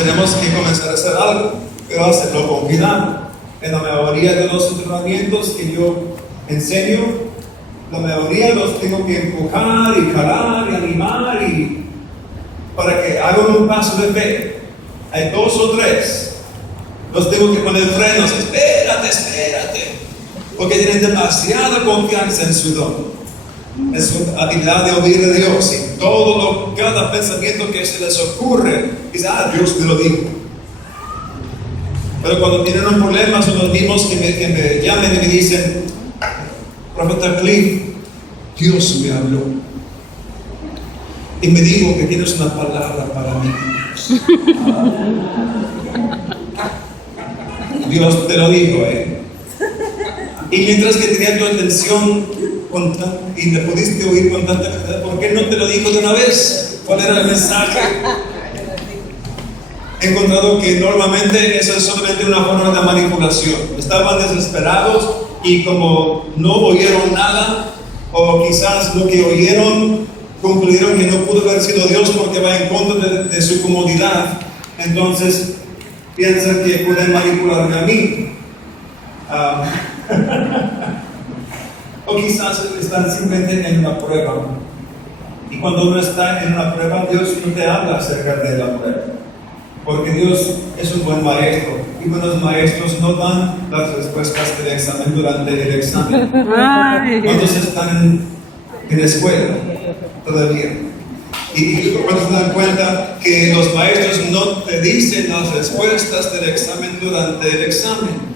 tenemos que comenzar a hacer algo, pero hacerlo con cuidado. En la mayoría de los entrenamientos que yo enseño, la mayoría los tengo que empujar y jalar y animar y para que hagan un paso de fe. Hay 2 o 3. Los tengo que poner frenos. Espérate. Porque tienen demasiada confianza en su don, en su habilidad de oír de Dios. Y cada pensamiento que se les ocurre, dice, Dios me lo dijo. Pero cuando tienen un problema, son los mismos que me llaman y me dicen, Profeta Cliff, Dios me habló. Y me dijo que tienes una palabra para mí. Dios te lo dijo, Y mientras que tenía tu atención y le pudiste oír con tanta claridad, ¿por qué no te lo dijo de una vez? ¿Cuál era el mensaje? He encontrado que normalmente eso es solamente una forma de manipulación. Estaban desesperados y como no oyeron nada, o quizás lo que oyeron concluyeron que no pudo haber sido Dios porque va en contra de su comodidad, entonces piensan que pueden manipularme a mí. O quizás están simplemente en una prueba. Y cuando uno está en una prueba, Dios no te habla acerca de la prueba. Porque Dios es un buen maestro. Y buenos maestros no dan las respuestas del examen durante el examen. Cuando se están en la escuela todavía. Y cuando se dan cuenta que los maestros no te dicen las respuestas del examen durante el examen.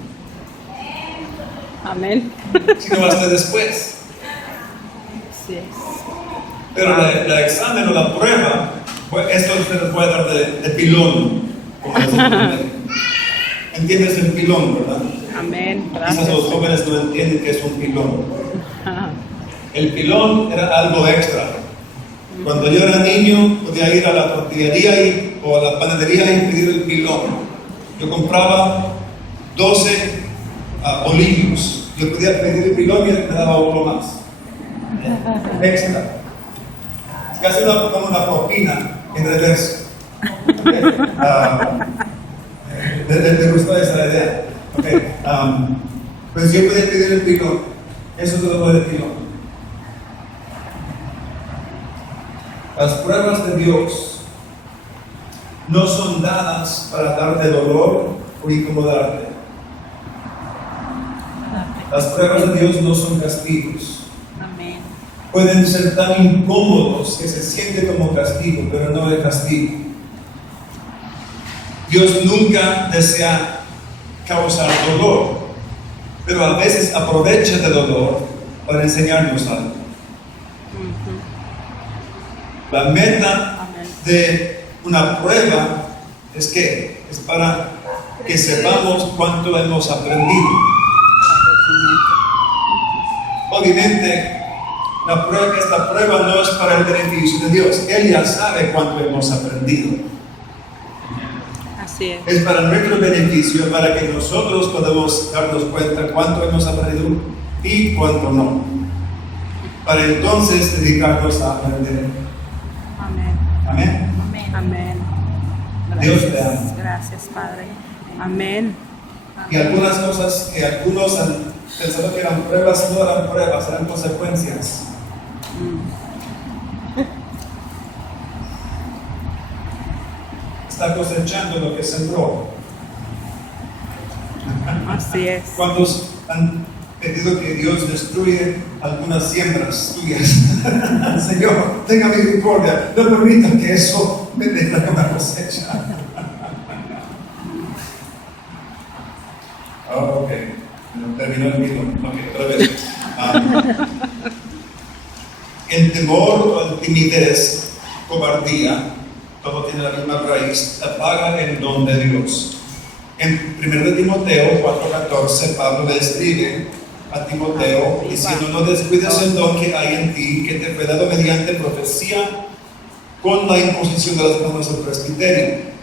Amén. Sino hasta después. Sí. Pero el examen o la prueba, pues esto se les puede dar de pilón. Como ¿entiendes el pilón, verdad? Amén. Gracias. Quizás los jóvenes no entienden qué es un pilón. El pilón era algo extra. Cuando yo era niño, podía ir a la tortillería o a la panadería y pedir el pilón. Yo compraba 12 bolillos. Yo podía pedir el pilón y me daba uno más. Extra. Es casi como una propina en reverso. ¿Te gustó esa idea? Okay. Pues yo podía pedir el pilón. Eso es lo del pilón. Las pruebas de Dios no son dadas para darte dolor o incomodarte. Las pruebas de Dios no son castigos. Amén. Pueden ser tan incómodos que se siente como castigo, pero no es castigo. Dios nunca desea causar dolor, pero a veces aprovecha el dolor para enseñarnos algo. La meta de una prueba es para que sepamos cuánto hemos aprendido. Obviamente, esta prueba no es para el beneficio de Dios. Él ya sabe cuánto hemos aprendido. Así es. Es para nuestro beneficio, para que nosotros podamos darnos cuenta cuánto hemos aprendido y cuánto no. Para entonces dedicarnos a aprender. Amén. Amén. Amén. Dios te ama. Gracias, Padre. Amén. Y algunas cosas que algunos han pensado que eran pruebas, no eran pruebas, eran consecuencias. Está cosechando lo que sembró. Así es. ¿Cuántos han pedido que Dios destruya algunas siembras tuyas? Señor, tenga misericordia, no permita que eso me dé una cosecha. Ok, terminó el mismo. Ok, otra vez. El temor o la timidez, cobardía, todo tiene la misma raíz, apaga el don de Dios. En 1 Timoteo 4:14, Pablo le escribe a Timoteo diciendo: no descuides el don que hay en ti, que te fue dado mediante profecía con la imposición de las manos del presbiterio.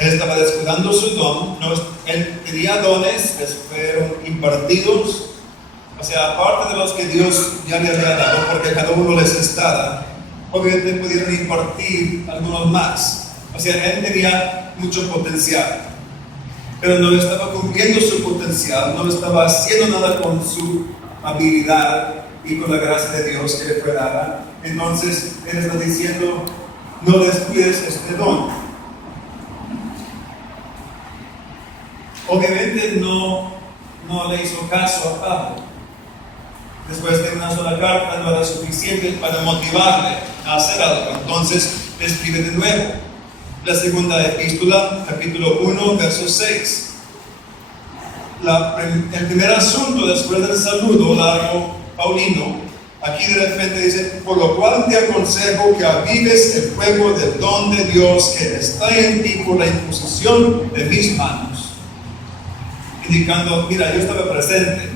Él estaba descuidando su don, él tenía dones, les fueron impartidos, o sea, aparte de los que Dios ya le había dado, porque cada uno les está dado, obviamente pudieron impartir algunos más, O sea, él tenía mucho potencial, pero no estaba cumpliendo su potencial, no estaba haciendo nada con su habilidad y con la gracia de Dios que le fue dada. Entonces, él está diciendo, no descuides este don. Obviamente no le hizo caso a Pablo. Después de una sola carta no era suficiente para motivarle a hacer algo. Entonces le escribe de nuevo. La segunda epístola, capítulo 1, verso 6. El primer asunto después del saludo largo paulino, aquí de repente dice, por lo cual te aconsejo que avives el fuego del don de Dios que está en ti por la imposición de mis manos. Indicando, mira, yo estaba presente.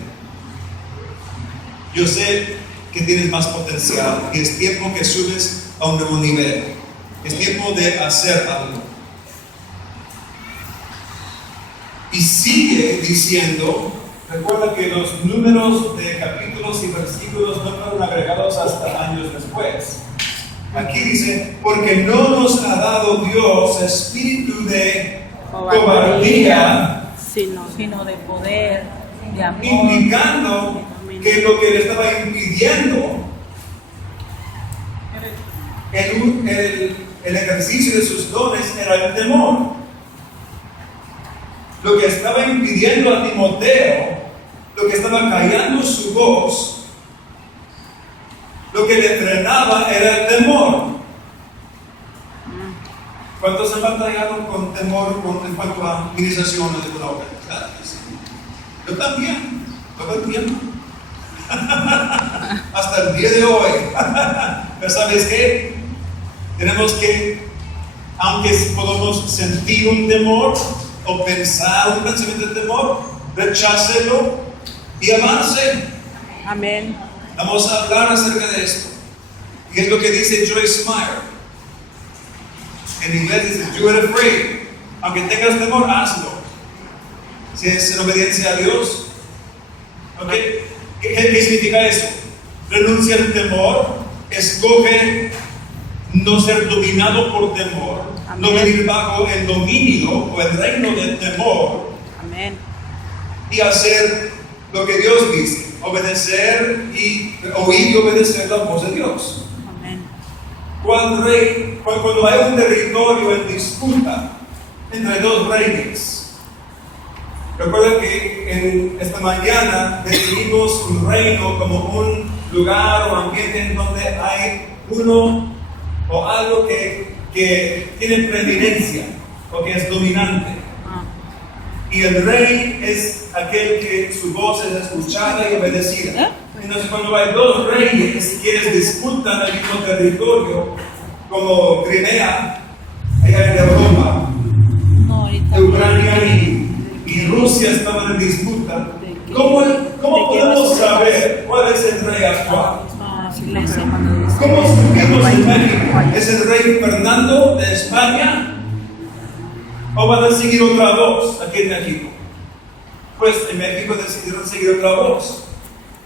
Yo sé que tienes más potencial y es tiempo que subes a un nuevo nivel. Es tiempo de hacer algo. Y sigue diciendo, recuerda que los números de capítulos y versículos no fueron agregados hasta años después. Aquí dice, porque no nos ha dado Dios espíritu de cobardía, sino de poder, de amor. Indicando que lo que le estaba impidiendo el ejercicio de sus dones era el temor. Lo que estaba impidiendo a Timoteo, lo que estaba callando su voz, lo que le frenaba era el temor. ¿Cuántos han batallado con temor en cuanto a administraciones de organizaciones? Yo también, todo el tiempo. Hasta el día de hoy. Pero ¿sabes qué? Tenemos que, aunque podamos sentir un temor o pensar un pensamiento de temor, rechácelo y avance. Amén. Vamos a hablar acerca de esto. Y es lo que dice Joyce Meyer. En inglés dice, do it afraid. Aunque tengas temor, hazlo. Si es en obediencia a Dios. ¿Ok? ¿Qué significa eso? Renuncia al temor, escoge no ser dominado por temor, amén, no venir bajo el dominio o el reino del temor, amén, y hacer lo que Dios dice, obedecer y oír y obedecer la voz de Dios. Amén. Cuando hay un territorio en disputa entre dos reyes, recuerda que en esta mañana definimos un reino como un lugar o ambiente en donde hay uno o algo que tiene preeminencia o que es dominante. Y el rey es aquel que su voz es escuchada y obedecida. Entonces, cuando hay dos reyes quienes disputan el mismo territorio, como Crimea, allá en Europa, de Ucrania y Rusia estaban en disputa, ¿cómo podemos saber cuál es el rey actual? ¿Cómo supimos en México? ¿Es el rey Fernando de España? ¿O van a seguir otra voz aquí en México? Pues en México decidieron seguir otra voz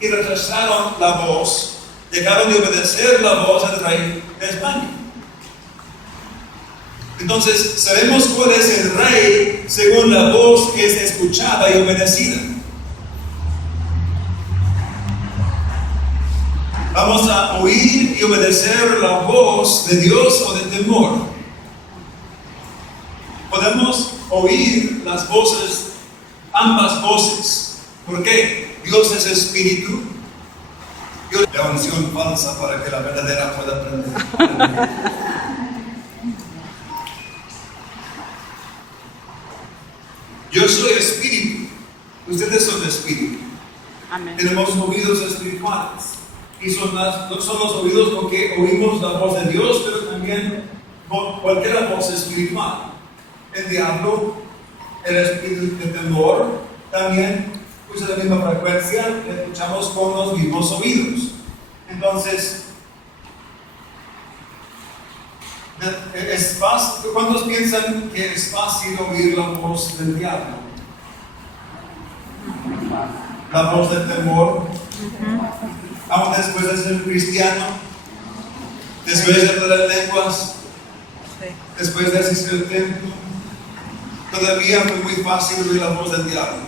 y rechazaron la voz, dejaron de obedecer la voz del rey de España. Entonces, sabemos cuál es el rey según la voz que es escuchada y obedecida. Vamos a oír y obedecer la voz de Dios o de temor. Podemos oír las voces, ambas voces. ¿Por qué? Dios es espíritu. Dios es la unción falsa para que la verdadera pueda aprender. Yo soy espíritu. Ustedes son espíritu. Amén. Tenemos oídos espirituales. Y son los oídos porque oímos la voz de Dios, pero también cualquier voz espiritual. El diablo, el espíritu de temor, también usa la misma frecuencia que escuchamos con los mismos oídos. Entonces, es fácil. ¿Cuántos piensan que es fácil oír la voz del diablo? La voz del temor. Aún después de ser cristiano, después de hablar lenguas, Sí. después de asistir al templo, todavía fue muy fácil oír la voz del diablo.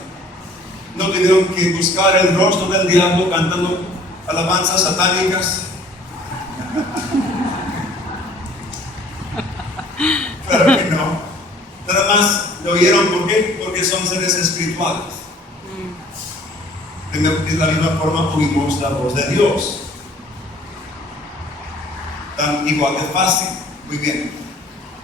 No tuvieron que buscar el rostro del diablo cantando alabanzas satánicas. Claro que no. Nada más lo oyeron, ¿por qué? Porque son seres espirituales. De la misma forma oímos la voz de Dios. Tan igual de fácil. Muy bien.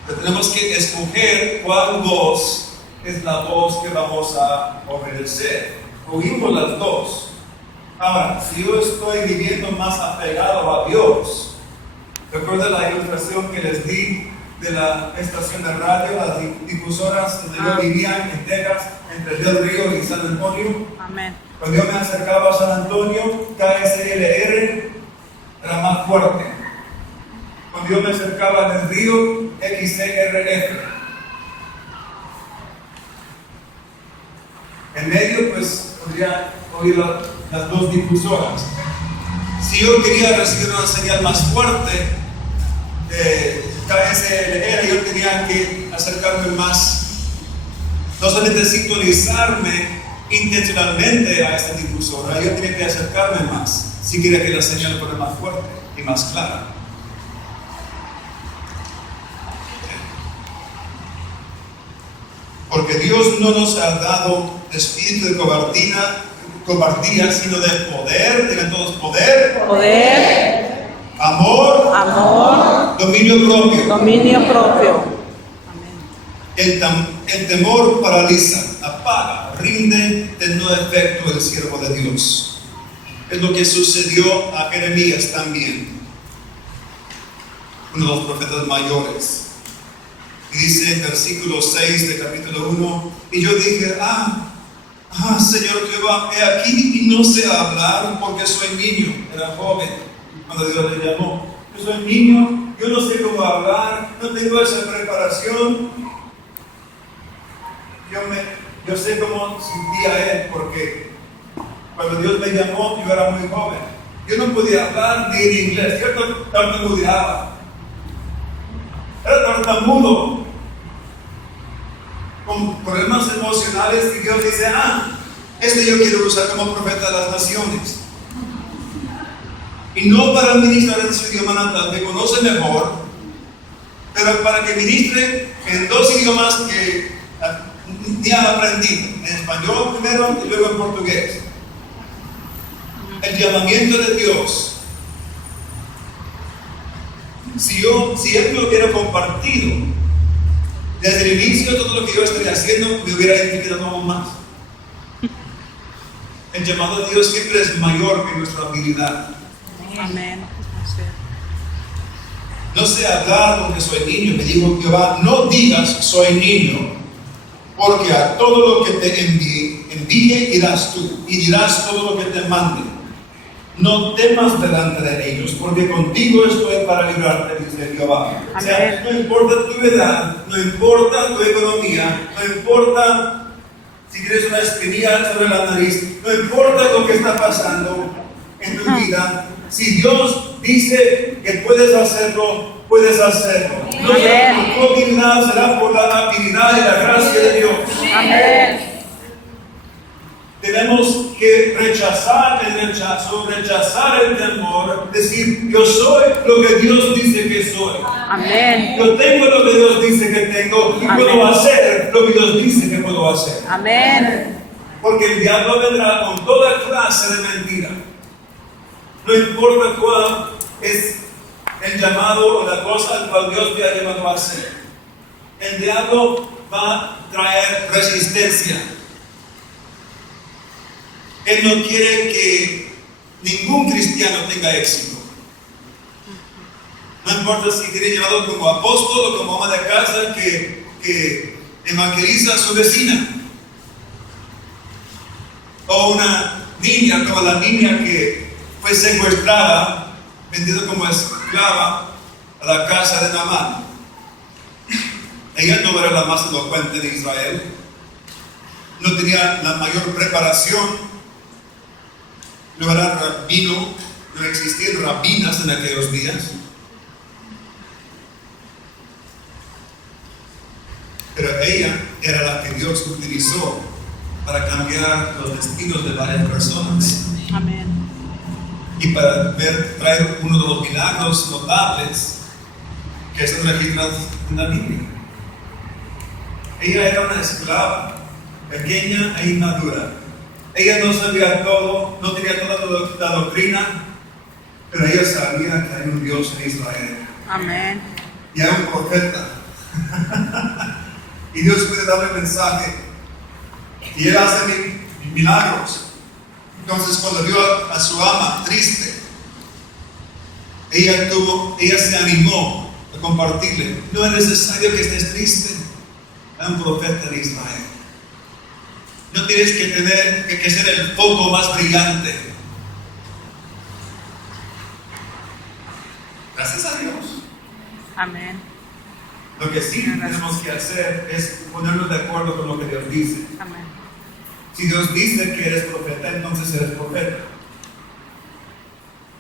Pero tenemos que escoger cuál voz es la voz que vamos a obedecer. Oímos las dos. Ahora, si yo estoy viviendo más apegado a Dios, recuerda la ilustración que les di de la estación de radio, las difusoras donde yo vivía en Texas, entre Del Río y San Antonio. Amén. Cuando yo me acercaba a San Antonio, KSLR era más fuerte. Cuando yo me acercaba al río, XCRF. En medio, pues, podría oír las dos difusoras. Si yo quería recibir una señal más fuerte de KSLR, yo tenía que acercarme más, no solamente sintonizarme intencionalmente a esta difusora, yo tenía que acercarme más si quería que la señal fuera más fuerte y más clara. Porque Dios no nos ha dado espíritu de cobardía, sino de poder. Digan todos: poder, Poder, amor, dominio propio. dominio propio. El temor paraliza, apaga, rinde de no efecto el siervo de Dios. Es lo que sucedió a Jeremías también, uno de los profetas mayores. Y dice en versículo 6 de capítulo 1: y yo dije, Señor Jehová, he aquí y no sé hablar porque soy niño. Era joven cuando Dios le llamó. Yo soy niño, yo no sé cómo hablar, no tengo esa preparación. Yo sé cómo sentía él, porque cuando Dios me llamó yo era muy joven. Yo no podía hablar ni en inglés, ¿cierto? Tartamudeaba. Era tartamudo, con problemas emocionales, y Dios dice, yo quiero usar como profeta de las naciones. Y no para ministrar en su idioma natal, que conoce mejor, pero para que ministre en dos idiomas que ni ha aprendido, en español primero y luego en portugués. El llamamiento de Dios. Si Él me hubiera compartido desde el inicio todo lo que yo estaría haciendo, me hubiera identificado aún más. El llamado de Dios siempre es mayor que nuestra habilidad. Amén. No sé hablar porque soy niño. Me dijo Jehová: no digas soy niño, porque a todo lo que te envíe irás tú, y dirás todo lo que te mande. No temas delante de ellos, porque contigo estoy para librarte, dice Jehová. O sea, no importa tu edad, no importa tu economía, no importa si tienes una espinilla sobre la nariz, no importa lo que está pasando en tu vida. Si Dios dice que puedes hacerlo, puedes hacerlo. No será por tu habilidad, será por la habilidad y la gracia de Dios. Amén. Tenemos que rechazar el rechazo, rechazar el temor, decir: yo soy lo que Dios dice que soy. Amén. Yo tengo lo que Dios dice que tengo y puedo hacer lo que Dios dice que puedo hacer. Amén. Porque el diablo vendrá con toda clase de mentira. No importa cuál es el llamado o la cosa al cual Dios te ha llamado a hacer. El diablo va a traer resistencia. Él no quiere que ningún cristiano tenga éxito. No importa si tiene llamado como apóstol o como ama de casa que evangeliza a su vecina. O una niña, como la niña que fue secuestrada, vendida como esclava a la casa de Naamán. Ella no era la más elocuente de Israel. No tenía la mayor preparación. No era rabino, no existían rabinas en aquellos días. pero ella era la que Dios utilizó para cambiar los destinos de varias personas Amén. y para traer uno de los milagros notables que están registrados en la Biblia. Ella era una esclava, pequeña e inmadura. Ella no sabía todo, no tenía toda la doctrina, pero ella sabía que hay un Dios en Israel. Amén. Y hay un profeta. Y Dios puede darle el mensaje. Y él hace milagros. Entonces, cuando vio a su ama triste, ella se animó a compartirle. No es necesario que estés triste. Hay un profeta de Israel. No tienes que ser el foco más brillante. Gracias a Dios. Amén. Lo que sí tenemos que hacer es ponernos de acuerdo con lo que Dios dice. Amén. Si Dios dice que eres profeta, entonces eres profeta.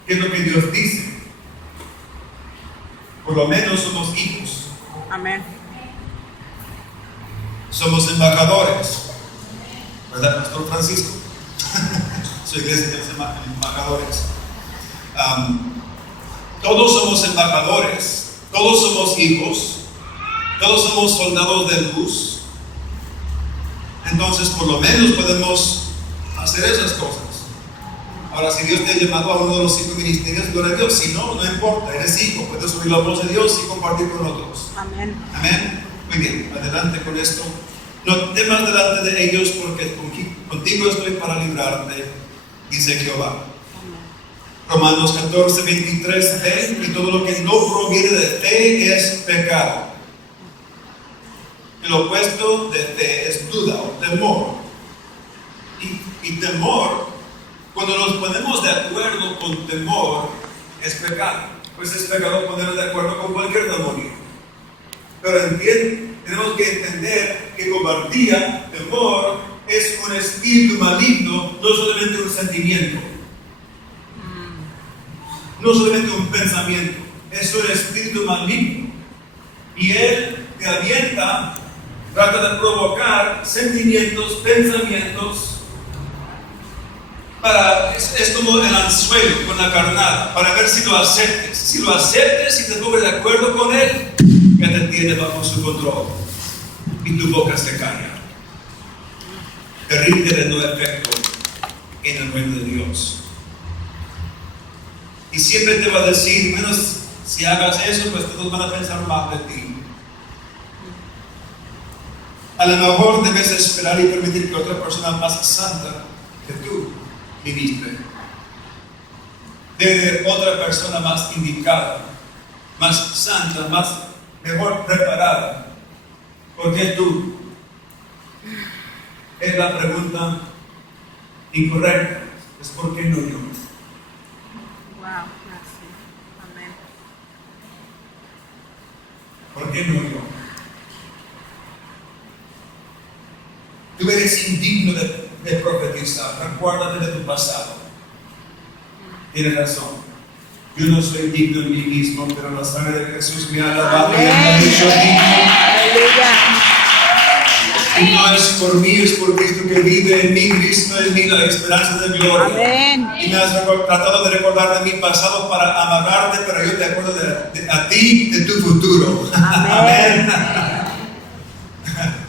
¿Qué es lo que Dios dice? Por lo menos somos hijos. Amén. Somos embajadores. ¿Verdad, Pastor Francisco? Su iglesia tiene embajadores. Todos somos embajadores. Todos somos hijos. Todos somos soldados de luz. Entonces, por lo menos podemos hacer esas cosas. Ahora, si Dios te ha llamado a uno de los 5 ministerios, gloria a Dios. Si no, no importa, eres hijo, puedes subir la voz de Dios y compartir con otros. Amén. Amén. Muy bien, adelante con esto. No temas delante de ellos, porque contigo estoy para librarte, dice Jehová. Romanos 14, 23, fe, y todo lo que no proviene de fe es pecado. El opuesto de fe es duda o temor. Y temor, cuando nos ponemos de acuerdo con temor, es pecado. Pues es pecado ponernos de acuerdo con cualquier demonio. Pero tenemos que entender que cobardía, temor, es un espíritu maligno, no solamente un sentimiento. No solamente un pensamiento, es un espíritu maligno. Y él te avienta, trata de provocar sentimientos, pensamientos, es como el anzuelo con la carnada, para ver si lo aceptes. Si lo aceptes y te pongas de acuerdo con él, ya te tiene bajo su control y tu boca se calla. Te rinde de no efecto en el reino de Dios. Y siempre te va a decir, bueno, si hagas eso, pues todos van a pensar mal de ti. A lo mejor debes esperar y permitir que otra persona más santa que tú ministre. Debe haber otra persona más indicada, más santa, mejor preparada. ¿Por qué tú? Es la pregunta incorrecta. Es ¿por qué no yo? Wow, gracias. Amén. ¿Por qué no yo? Tú eres indigno de profetizar. Recuérdate de tu pasado. Tienes razón. Yo no soy digno en mí mismo, pero la sangre de Jesús me ha lavado y me ha hecho digno. Aleluya. Y no es por mí, es por Cristo que vive en mí, Cristo en mí, la esperanza de gloria. Amén. Y me has tratado de recordar de mi pasado para amarrarte, pero yo te acuerdo a ti, de tu futuro. Amén.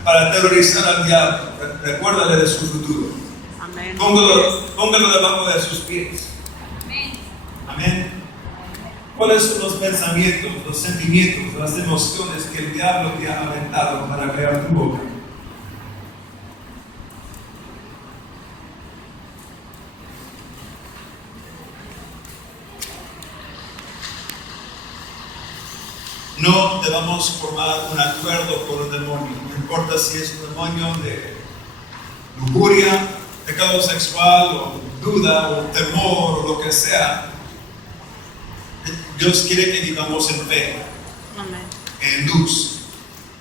Para aterrorizar al diablo. Recuérdale de su futuro. Amén. Póngalo debajo de sus pies. Amén. ¿Cuáles son los pensamientos, los sentimientos, las emociones que el diablo te ha aventado para crear tu boca? No debamos formar un acuerdo con un demonio. No importa si es un demonio de lujuria, pecado sexual, o duda, o temor, o lo que sea. Dios quiere que vivamos en fe, Amén. en luz.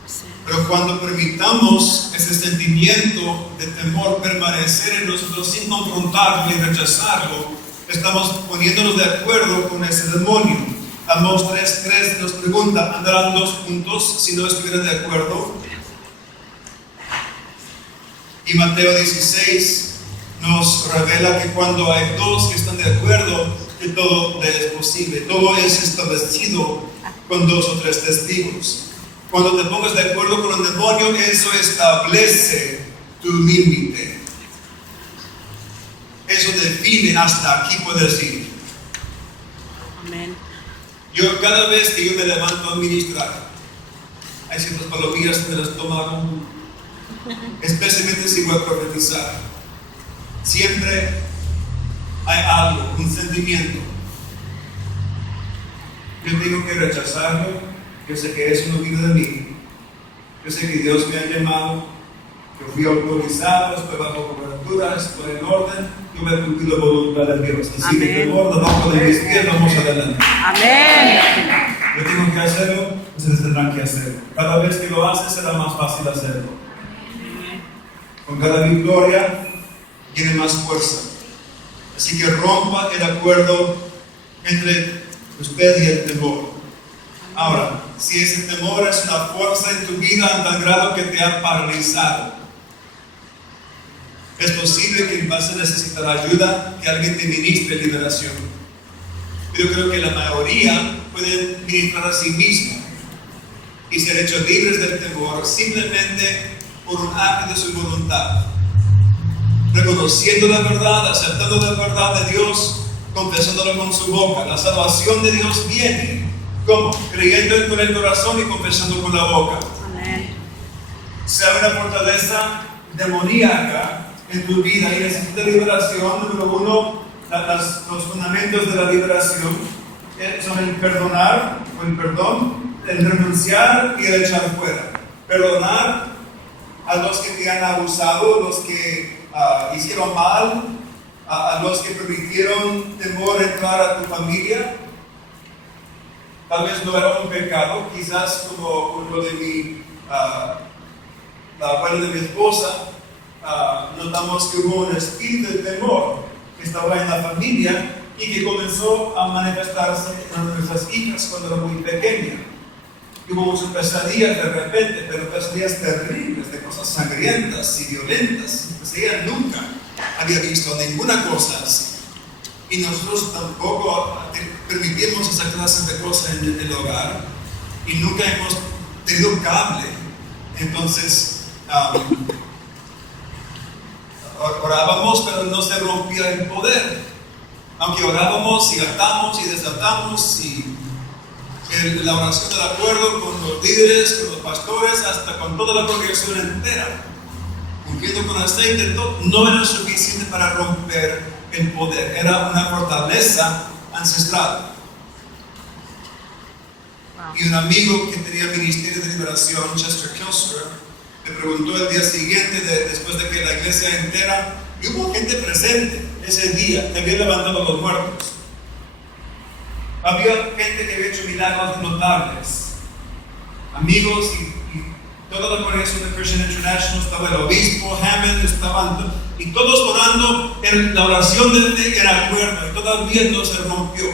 Sí. Pero cuando permitamos ese sentimiento de temor permanecer en nosotros sin confrontarlo y rechazarlo, estamos poniéndonos de acuerdo con ese demonio. Amós 3:3 nos pregunta, ¿andarán dos juntos si no estuvieran de acuerdo? Y Mateo 16 nos revela que cuando hay dos que están de acuerdo, que todo es posible. Todo es establecido con 2 o 3 testigos. Cuando te pongas de acuerdo con el demonio, eso establece tu límite. Eso define hasta aquí puedes ir. Amén. Yo cada vez que yo me levanto a ministrar, hay ciertas palomillas que me las tomaron, especialmente si voy a profetizar. Siempre hay algo, un sentimiento. Yo tengo que rechazarlo. Yo sé que eso no viene de mí. Yo sé que Dios me ha llamado. Yo fui autorizado, estoy bajo cobertura, estoy en orden. Yo voy a cumplir la voluntad de Dios. Así que temor debajo de mis pies, vamos adelante. Amén. Yo tengo que hacerlo, ustedes tendrán que hacerlo. Cada vez que lo haces será más fácil hacerlo. Con cada victoria tiene más fuerza. Así que rompa el acuerdo entre usted y el temor. Ahora, si ese temor es una fuerza en tu vida a tal grado que te ha paralizado, es posible que vas a necesitar ayuda, que alguien te ministre liberación. Yo creo que la mayoría pueden ministrar a sí mismo y ser hechos libres del temor simplemente por un acto de su voluntad, reconociendo la verdad, aceptando la verdad de Dios, confesándolo con su boca. La salvación de Dios viene, ¿cómo? Creyendo con el corazón y confesando con la boca. Amén. Si hay una fortaleza demoníaca en tu vida y necesitas liberación, número 1, los fundamentos de la liberación son el perdonar, o el perdón, el renunciar y el echar fuera. Perdonar a los que te han abusado, los que hicieron mal, a los que permitieron temor entrar a tu familia. Tal vez no era un pecado, quizás como lo de la abuela de mi esposa, notamos que hubo un espíritu de temor que estaba en la familia y que comenzó a manifestarse en nuestras hijas cuando era muy pequeña. Hubo muchas pesadillas de repente, pero pesadillas terribles, de cosas sangrientas y violentas. Ella nunca había visto ninguna cosa así. Y nosotros tampoco permitimos esa clase de cosas en el hogar. Y nunca hemos tenido cable. Entonces, orábamos, pero no se rompía el poder. Aunque orábamos y atamos y desatamos y la oración del acuerdo con los líderes, con los pastores, hasta con toda la congregación entera, cumpliendo con aceite, no era suficiente para romper el poder. Era una fortaleza ancestral. Y un amigo que tenía ministerio de liberación, Chester Kilster, me preguntó el día siguiente, después de que la iglesia entera, y hubo gente presente ese día que había levantado a los muertos. Había gente que había hecho milagros notables. Amigos y toda la congregación de Christian International, estaba el obispo, Hammond, estaban, y todos orando en la oración de fe en acuerdo, y todavía no se rompió.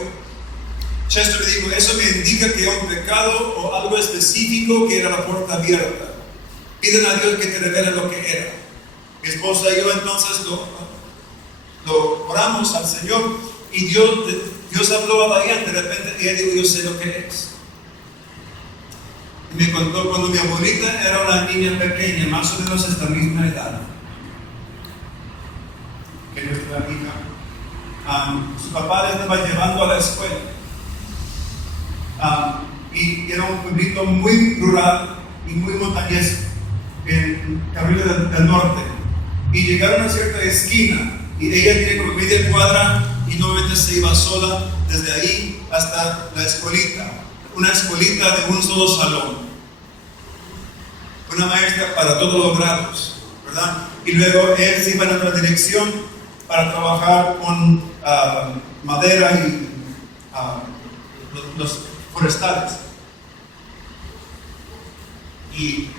Chester me dijo, eso me indica que hay un pecado o algo específico que era la puerta abierta. Piden a Dios que te revele lo que era. Mi esposa y yo entonces lo oramos al Señor y Dios habló a Diane, de repente ella dijo, yo sé lo que es. Y me contó cuando mi abuelita era una niña pequeña, más o menos esta misma edad que nuestra hija, su papá la estaba llevando a la escuela. Y era un pueblito muy rural y muy montañesco en Carolina del Norte. Y llegaron a cierta esquina y ella tiene como media cuadra y nuevamente se iba sola desde ahí hasta la escuelita, una escuelita de un solo salón, una maestra para todos los grados, ¿verdad? Y luego él se iba en otra dirección para trabajar con madera y los forestales. Y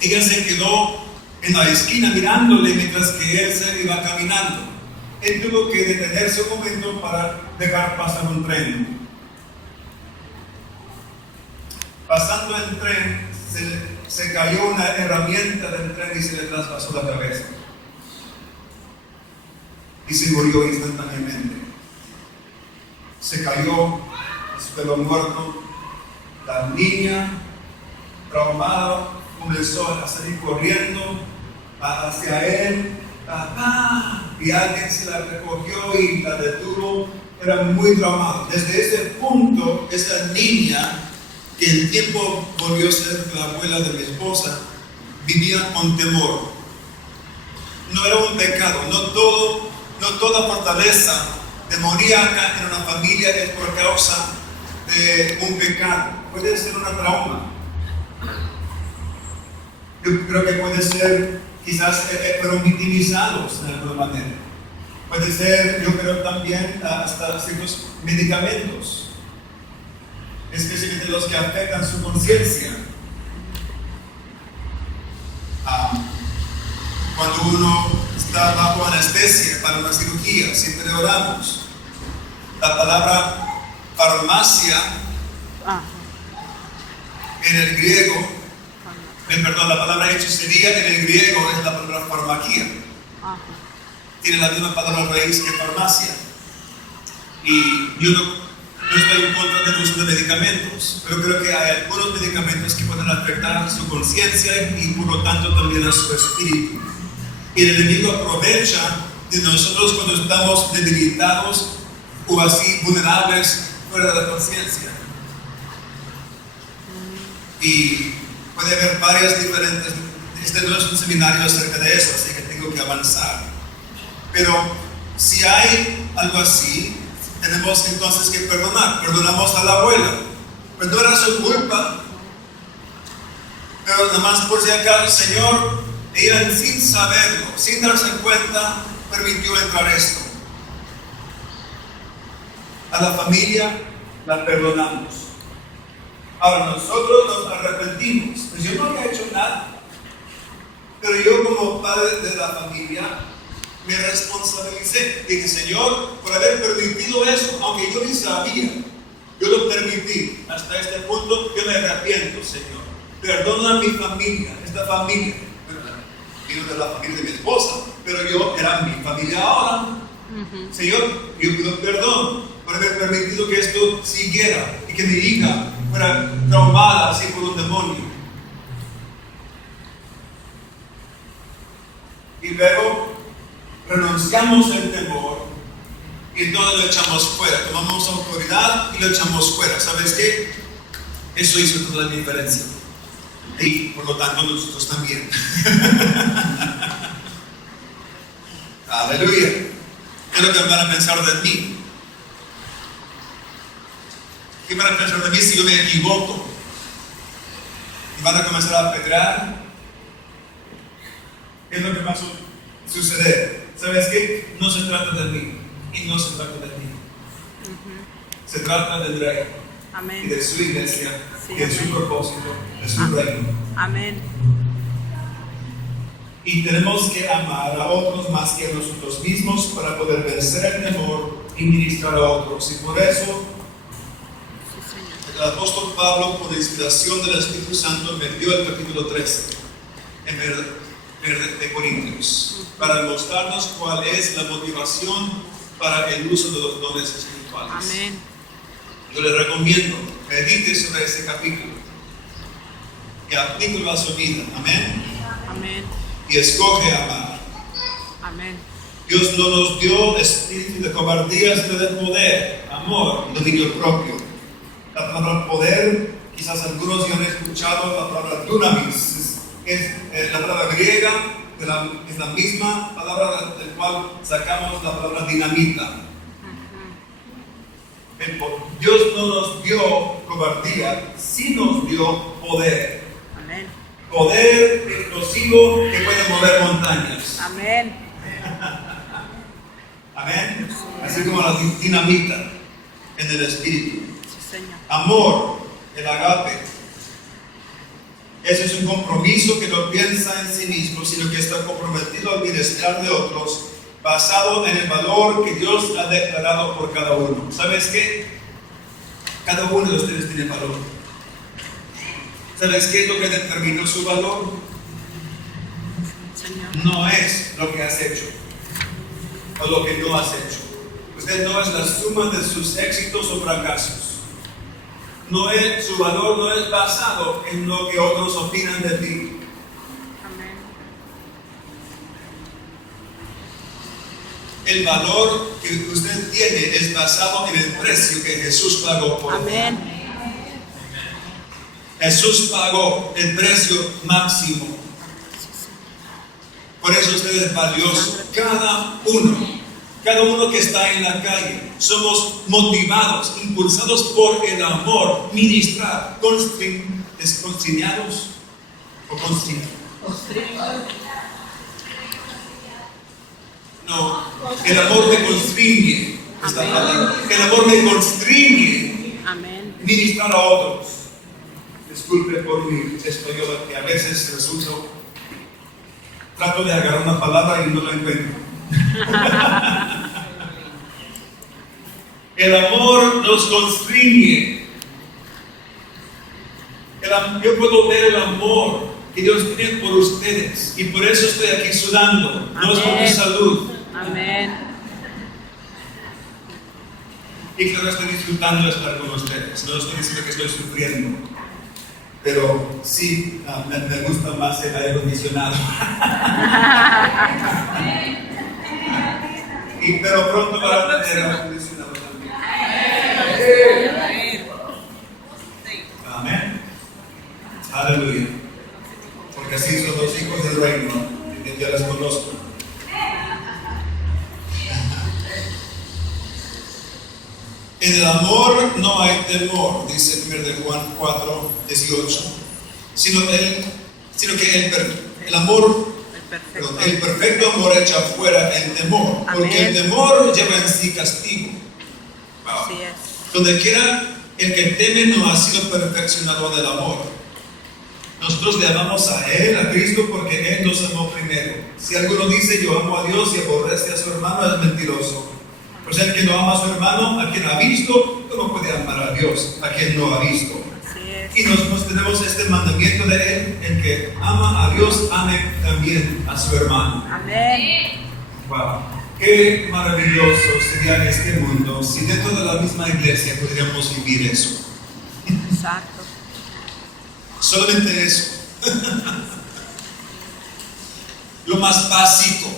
ella se quedó en la esquina mirándole mientras que él se iba caminando. Él tuvo que detenerse un momento para dejar pasar un tren. Pasando el tren, se cayó una herramienta del tren y se le traspasó la cabeza. Y se murió instantáneamente. Se cayó, se quedó muerto. La niña, traumada, comenzó a salir corriendo hacia él. ¡Papá! Y alguien se la recogió y la detuvo. Era muy traumada. Desde ese punto, esa niña, que el tiempo volvió a ser la abuela de mi esposa, vivía con temor. No era un pecado, no toda fortaleza demoníaca en una familia es por causa de un pecado. Puede ser una trauma. Yo creo que puede ser, quizás fueron victimizados de alguna manera. Puede ser, yo creo también, hasta ciertos medicamentos, especialmente los que afectan su conciencia. Cuando uno está bajo anestesia para una cirugía, siempre oramos. La palabra farmacia en el griego, la palabra hechicería en el griego es la palabra farmaquía. Tiene la misma palabra raíz que farmacia. Y yo no estoy en contra del uso de medicamentos, pero creo que hay algunos medicamentos que pueden afectar su conciencia y por lo tanto también a su espíritu. Y el enemigo aprovecha de nosotros cuando estamos debilitados o así vulnerables fuera de la conciencia. Y puede haber varias diferentes. Este no es un seminario acerca de eso, así que tengo que avanzar. Pero si hay algo así, tenemos entonces que perdonar. Perdonamos a la abuela. Pues no era su culpa. Pero nada más por si acaso, Señor, ella sin saberlo, sin darse cuenta, permitió entrar esto. A la familia la perdonamos. Ahora nosotros nos arrepentimos. Pues yo no había hecho nada. Pero yo como padre de la familia me responsabilicé. Dije, Señor, por haber permitido eso, aunque yo ni sabía, yo lo permití. Hasta este punto yo me arrepiento, Señor. Perdona a mi familia, esta familia. Vino de la familia de mi esposa, pero yo era mi familia ahora. Señor, yo pido perdón por haber permitido que esto siguiera y que mi hija fuera traumada así por un demonio. Y luego renunciamos al temor y todo lo echamos fuera. Tomamos autoridad y lo echamos fuera. ¿Sabes qué? Eso hizo toda la diferencia. Y por lo tanto nosotros también. Aleluya. ¿Qué es lo que van a pensar de mí? ¿Qué van a pensar de mí si yo me equivoco? ¿Y van a comenzar a apedrear? ¿Qué es lo que va a suceder? ¿Sabes qué? No se trata de mí y no se trata de ti. Se trata del Rey. Amén. Y de su iglesia, Sí, y de su amén. propósito, de su reino. Amén. Y tenemos que amar a otros más que a nosotros mismos para poder vencer el temor y ministrar a otros. Y por eso Sí, Señor. el apóstol Pablo, por inspiración del Espíritu Santo, me dio el capítulo 13 en de Corintios, para mostrarnos cuál es la motivación para el uso de los dones espirituales. Amén. Yo le recomiendo, medite sobre este capítulo y aplíquelo a su vida. Amén. Amén. Y escoge amar. Amén. Dios no nos dio espíritu de cobardía, sino de poder, amor, dominio propio. La palabra poder, quizás algunos ya han escuchado la palabra dunamis, es la palabra griega, es la misma palabra del cual sacamos la palabra dinamita. Dios no nos dio cobardía, sí nos dio poder. Amén. Poder explosivo que puede mover montañas. Amén. Amén. Así como la dinamita en el espíritu. Sí, Señor. Amor, el agape. Ese es un compromiso que no piensa en sí mismo, sino que está comprometido al bienestar de otros, basado en el valor que Dios ha declarado por cada uno. ¿Sabes qué? Cada uno de ustedes tiene valor. ¿Sabes qué es lo que determinó su valor? Señor. No es lo que has hecho o lo que no has hecho. Usted no es la suma de sus éxitos o fracasos. Su valor no es basado en lo que otros opinan de ti. Amén. El valor que usted tiene es basado en el precio que Jesús pagó por ti. Amén. Jesús pagó el precio máximo. Por eso usted es valioso. Cada uno que está en la calle, somos motivados, impulsados por el amor, ministrar, constriñados o constriñados. No, el amor me constriñe. Esta Amén. palabra. El amor me constriñe Amén. ministrar a otros. Disculpe por mi español, que a veces trato de agarrar una palabra y no la encuentro. El amor nos constriñe. Yo puedo ver el amor que Dios tiene por ustedes y por eso estoy aquí sudando. No es por mi Amén. salud. Amén. Y claro, estoy disfrutando de estar con ustedes. No estoy diciendo que estoy sufriendo. Pero sí, me gusta más el aire acondicionado. Pero pronto para tener aire acondicionado también. Amén. Aleluya. Porque así son los hijos del reino. Y ya les conozco. En el amor no hay temor, dice 1 de Juan 4, 18, sino que el perfecto amor echa fuera el temor, porque Amén. el temor lleva en sí castigo. Wow. Así es. Donde quiera el que teme no ha sido perfeccionado en el amor. Nosotros le amamos a Él, a Cristo, porque Él nos amó primero. Si alguno dice yo amo a Dios y aborrece a su hermano, es mentiroso. Pues el que no ama a su hermano, a quien ha visto, ¿cómo puede amar a Dios, a quien no ha visto? Así es. Y nosotros tenemos este mandamiento de Él: el que ama a Dios, ame también a su hermano. Amén. Wow, qué maravilloso sería este mundo si dentro de la misma iglesia pudiéramos vivir eso. Exacto. Solamente eso. Lo más básico.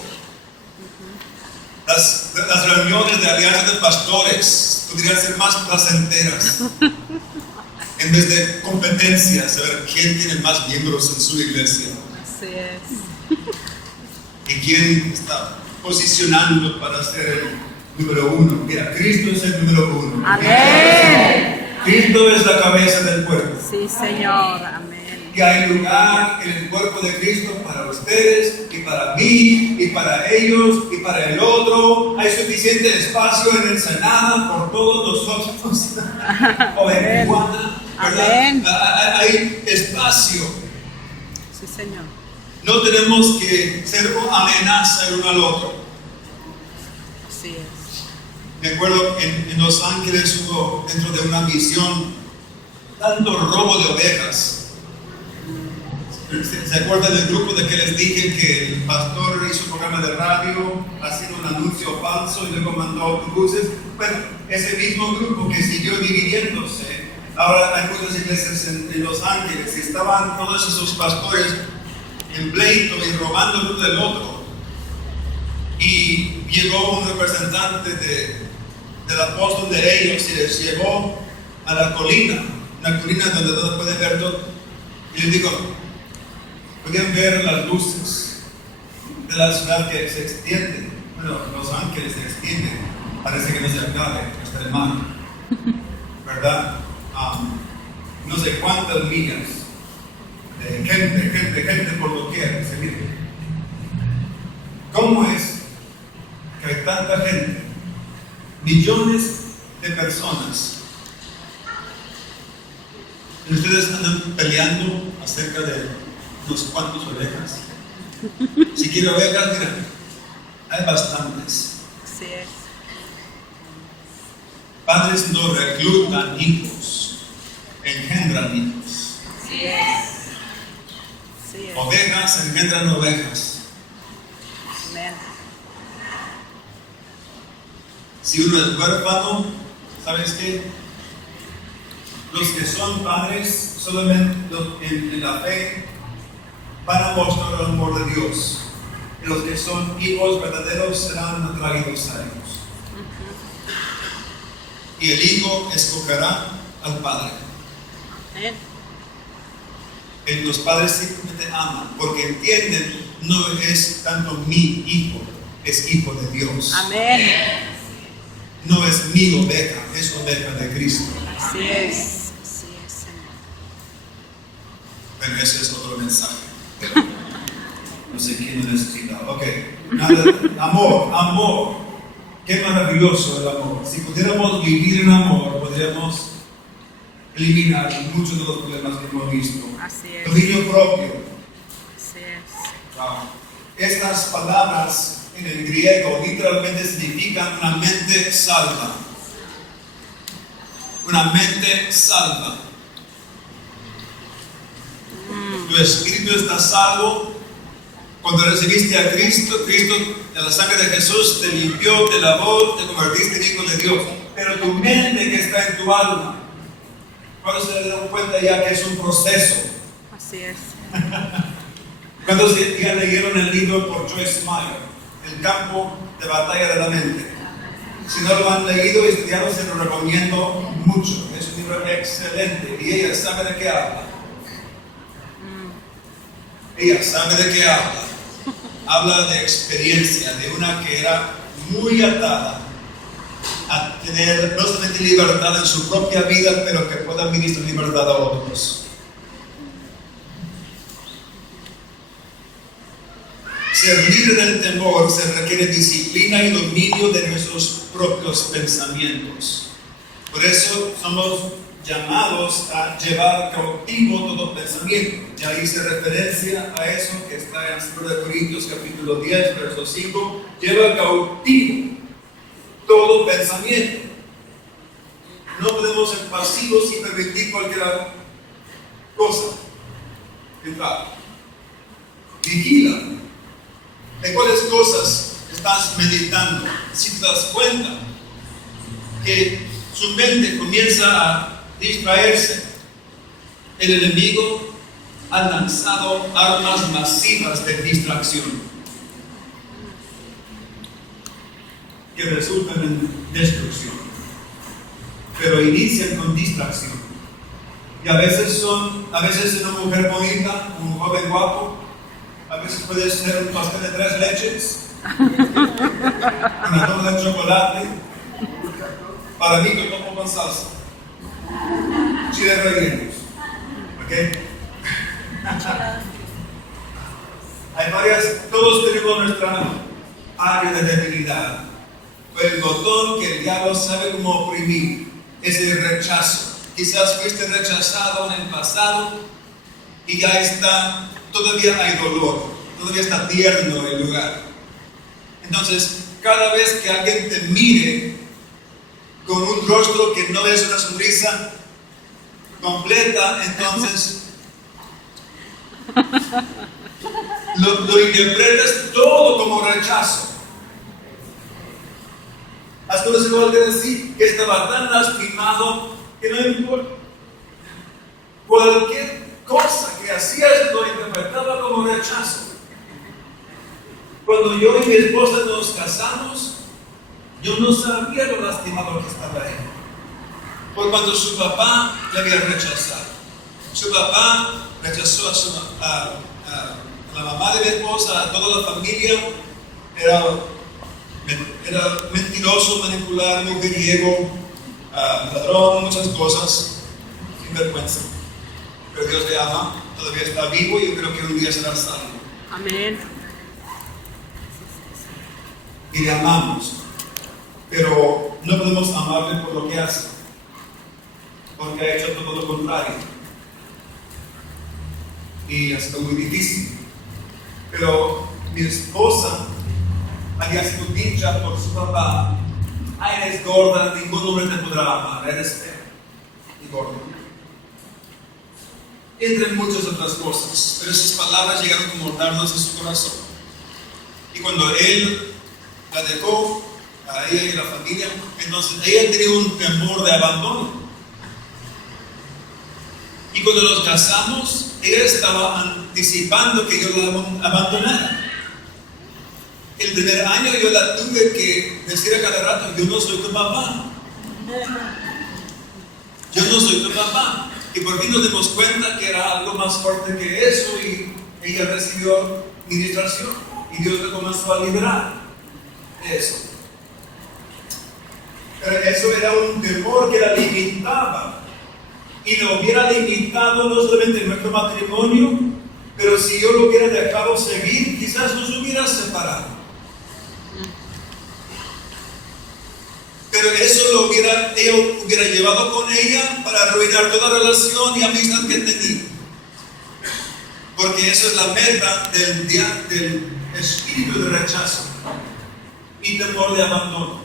Las reuniones de alianza de pastores podrían ser más placenteras. En vez de competencias, saber quién tiene más miembros en su iglesia Así es. y quién está posicionando para ser el número uno. Mira, Cristo es el número uno. Amén. Cristo es la cabeza del cuerpo. Sí, Señor. Amén. Y hay lugar en el cuerpo de Cristo para ustedes, y para mí, y para ellos, y para el otro. Hay suficiente espacio en el Senado por todos nosotros. O en Tijuana, ¿verdad? Amén. Hay espacio. Sí, Señor. No tenemos que ser una amenaza el uno al otro. Así es. Me acuerdo en Los Ángeles hubo, dentro de una misión, tanto robo de ovejas. ¿Se acuerdan del grupo de que les dije que el pastor hizo un programa de radio haciendo un anuncio falso y luego mandó autobuses? Bueno, ese mismo grupo que siguió dividiéndose. Ahora hay muchas iglesias en Los Ángeles y estaban todos esos pastores en pleito y robando el uno del otro. Y llegó un representante del apóstol de ellos y les llevó a la colina, una colina donde todos pueden ver todo. Y les dijo, podían ver las luces de la ciudad que se extiende. Bueno, Los Ángeles se extiende, parece que no se acabe hasta el mar, ¿verdad? No sé cuántas millas de gente por doquier se vive. ¿Cómo es que hay tanta gente, millones de personas, y ustedes andan peleando acerca de unos cuantos ovejas? Si quiere ovejas, mira, hay bastantes. Así es. Padres no reclutan hijos, engendran hijos. Así Así es. Así es. Ovejas engendran ovejas. Amén. Si uno es huérfano, ¿sabes qué? Los que son padres, solamente en la fe, van a mostrar el amor de Dios. Y los que son hijos verdaderos serán atraídos a ellos. Y el hijo escogerá al padre. Amén. Y los padres simplemente aman, porque entienden, no es tanto mi hijo, es hijo de Dios. Amén. No es mi oveja, es oveja de Cristo. Así es. Así es, Señor. Pero ese es otro mensaje. No sé quién lo necesita. Ok. Amor. Qué maravilloso el amor. Si pudiéramos vivir en amor, podríamos eliminar muchos de los problemas que hemos visto. Así es. Dominio propio. Así es. Wow. Estas palabras en el griego literalmente significan una mente salva. Una mente salva. Tu espíritu está salvo. Cuando recibiste a Cristo, de la sangre de Jesús, te limpió, te lavó, te convertiste en hijo de Dios. Pero tu mente que está en tu alma, cuando se dan cuenta ya que es un proceso. Así es. Cuando ya leyeron el libro por Joyce Meyer, El campo de batalla de la mente. Si no lo han leído y estudiado, se lo recomiendo mucho. Es un libro excelente y ella sabe de qué habla. Ella sabe de qué habla. Habla de experiencia, de una que era muy atada a tener no solamente libertad en su propia vida, pero que pueda administrar libertad a otros. Ser libre del temor se requiere disciplina y dominio de nuestros propios pensamientos. Por eso somos llamados a llevar cautivo todo pensamiento. Ya hice referencia a eso que está en 2 Corintios capítulo 10, verso 5. Lleva cautivo todo pensamiento. No podemos ser pasivos y permitir cualquier cosa. Vigila. ¿De cuáles cosas estás meditando? Si te das cuenta que su mente comienza a distraerse, el enemigo ha lanzado armas masivas de distracción que resultan en destrucción, pero inician con distracción. Y a veces una mujer bonita, un joven guapo, a veces puede ser un pastel de 3 leches, una torta de chocolate, para mí que tomo con salsa, chiles rellenos, ¿ok? Todos tenemos nuestra área de debilidad, pero el botón que el diablo sabe cómo oprimir es el rechazo. Quizás fuiste rechazado en el pasado y ya está. Todavía hay dolor, todavía está tierno el lugar. Entonces, cada vez que alguien te mire con un rostro que no es una sonrisa completa, entonces lo interpretas todo como rechazo. Hasta uno se vuelve a decir que estaba tan lastimado que no importa. Cualquier cosa que hacías lo interpretaba como rechazo. Cuando yo y mi esposa nos casamos, yo no sabía lo lastimado que estaba él. Por cuando su papá le había rechazado. Su papá rechazó a la mamá de mi esposa, a toda la familia. Era mentiroso, manipular, mujeriego, ladrón, muchas cosas, sin vergüenza. Pero Dios le ama, todavía está vivo y yo creo que un día será salvo. Amén. Y le amamos, pero no podemos amarle por lo que hace, porque ha hecho todo lo contrario. Y ha sido muy difícil. Pero mi esposa había sido dicha por su papá: "Ay, eres gorda, ningún hombre te podrá amar, eres fea y gorda". entre muchas otras cosas. Pero esas palabras llegaron como dardos en su corazón. Y cuando él la dejó, a ella y a la familia, entonces ella tenía un temor de abandono. Y cuando nos casamos, ella estaba anticipando que yo la abandonara. El primer año yo la tuve que decir a cada rato: yo no soy tu papá. Yo no soy tu papá. Y por fin nos dimos cuenta que era algo más fuerte que eso, y ella recibió ministración. Y Dios le comenzó a liberar de eso. Pero eso era un temor que la limitaba. Y lo hubiera limitado no solamente en nuestro matrimonio, pero si yo lo hubiera dejado seguir, quizás nos hubiera separado. Pero eso ella hubiera llevado con ella para arruinar toda relación y amistad que tenía. Porque esa es la meta del espíritu de rechazo y temor de abandono.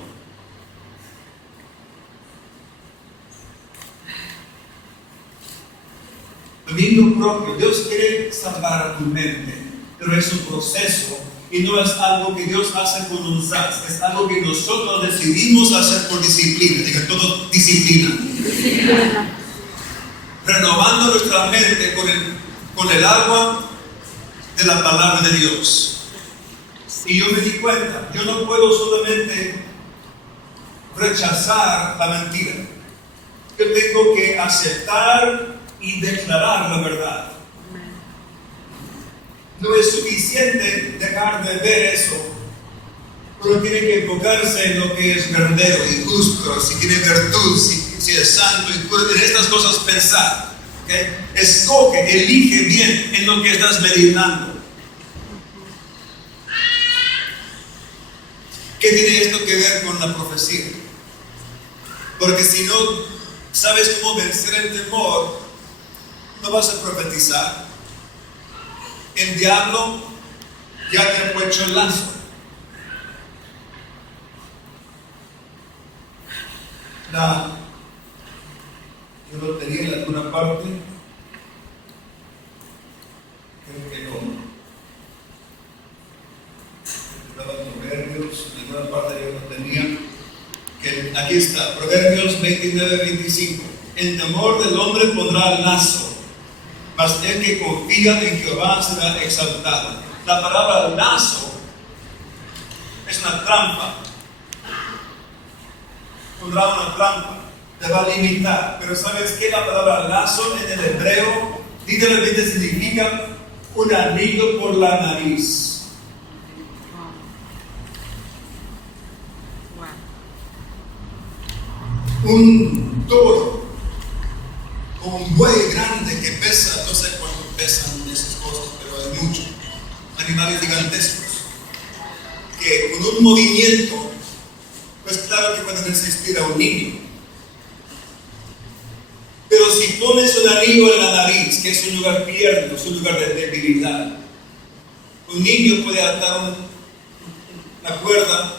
Dominio propio. Dios quiere salvar a tu mente, pero es un proceso y no es algo que Dios hace con un zas, es algo que nosotros decidimos hacer por disciplina. Diga todo: disciplina. Renovando nuestra mente con el agua de la palabra de Dios. Y yo me di cuenta, yo no puedo solamente rechazar la mentira. Yo tengo que aceptar y declarar la verdad. No es suficiente dejar de ver eso. Uno tiene que enfocarse en lo que es verdadero y justo, si tiene virtud, si es santo, y en estas cosas pensar. ¿Okay? Escoge, elige bien en lo que estás meditando. ¿Qué tiene esto que ver con la profecía? Porque si no sabes cómo vencer el temor, no vas a profetizar. El diablo ya te ha puesto el lazo. Yo lo tenía en alguna parte. Creo que no. Estaba en Proverbios, en alguna parte yo lo tenía. Aquí está, Proverbios 29-25. El temor del hombre pondrá el lazo, mas el que confía en Jehová será exaltado. La palabra lazo es una trampa. Pondrá una trampa, te va a limitar. Pero ¿sabes qué? La palabra lazo en el hebreo literalmente significa un anillo por la nariz. Un toro o un buey grande que pesa, no sé cuánto pesan esas cosas, pero hay muchos animales gigantescos que con un movimiento, pues claro que pueden resistir a un niño. Pero si pones un anillo en la nariz, que es un lugar tierno, es un lugar de debilidad, un niño puede atar una cuerda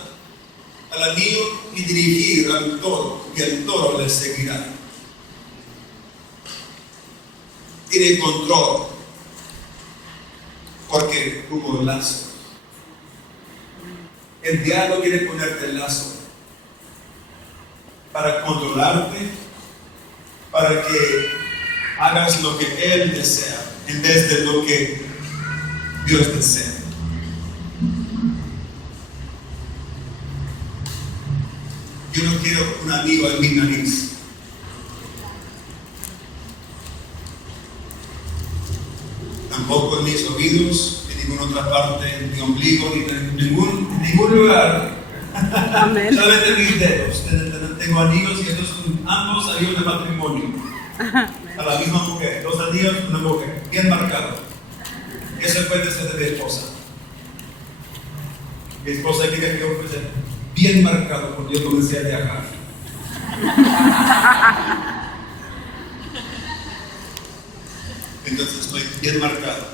al anillo y dirigir al toro, y el toro le seguirá. Tiene control, porque hubo el lazo. El diablo quiere ponerte el lazo para controlarte, para que hagas lo que él desea en vez de lo que Dios desea. Yo no quiero un anillo en mi nariz. Tampoco en mis oídos, en ninguna otra parte, en mi ombligo, ni en ningún lugar. Amén. Solamente mis dedos. Tengo anillos y estos son ambos anillos de matrimonio. A la misma mujer. 2 anillos, una mujer. Bien marcado. Eso puede ser de mi esposa. Mi esposa quiere que yo fuese bien marcado cuando yo comencé a viajar. Entonces estoy bien marcado.